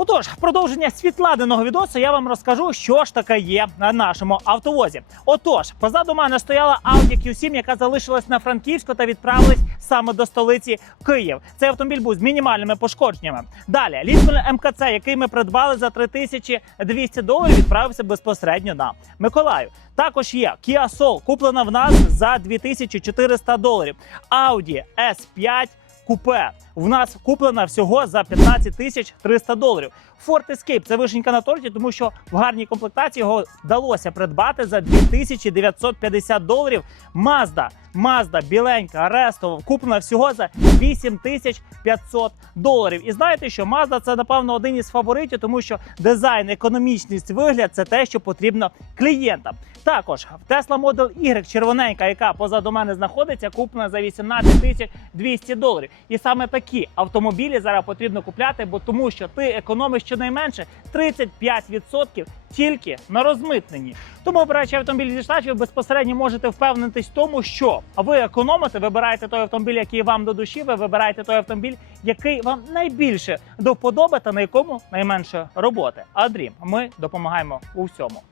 Отож, в продовження світладеного відосу я вам розкажу, що ж таке є на нашому автовозі. Отож, позаду мене стояла Audi Q7, яка залишилась на Франківську та відправилась саме до столиці Київ. Цей автомобіль був з мінімальними пошкодженнями. Далі Lincoln МКЦ, який ми придбали за 3200 доларів, відправився безпосередньо на Миколаїв. Також є Kia Soul, куплена в нас за 2400 доларів. Audi S5 купе в нас куплена всього за 15 тисяч 300 доларів. Ford Escape – це вишенька на торті, тому що в гарній комплектації його вдалося придбати за 2950 доларів. Mazda, Mazda біленька, рестова, куплена всього за 8500 доларів. І знаєте, що Mazda – це напевно один із фаворитів, тому що дизайн, економічність, вигляд це те, що потрібно клієнтам. Також Tesla Model Y червоненька, яка позаду мене знаходиться, куплена за 18 тисяч 200 доларів. І саме такі автомобілі зараз потрібно купляти, бо тому що ти економиш щонайменше 35% тільки на розмитненні. Тому обираючи автомобіль зі штатів, безпосередньо можете впевнитись в тому, що ви економите, вибираєте той автомобіль, який вам до душі, ви вибираєте той автомобіль, який вам найбільше до вподоби та на якому найменше роботи. А Dream, ми допомагаємо у всьому.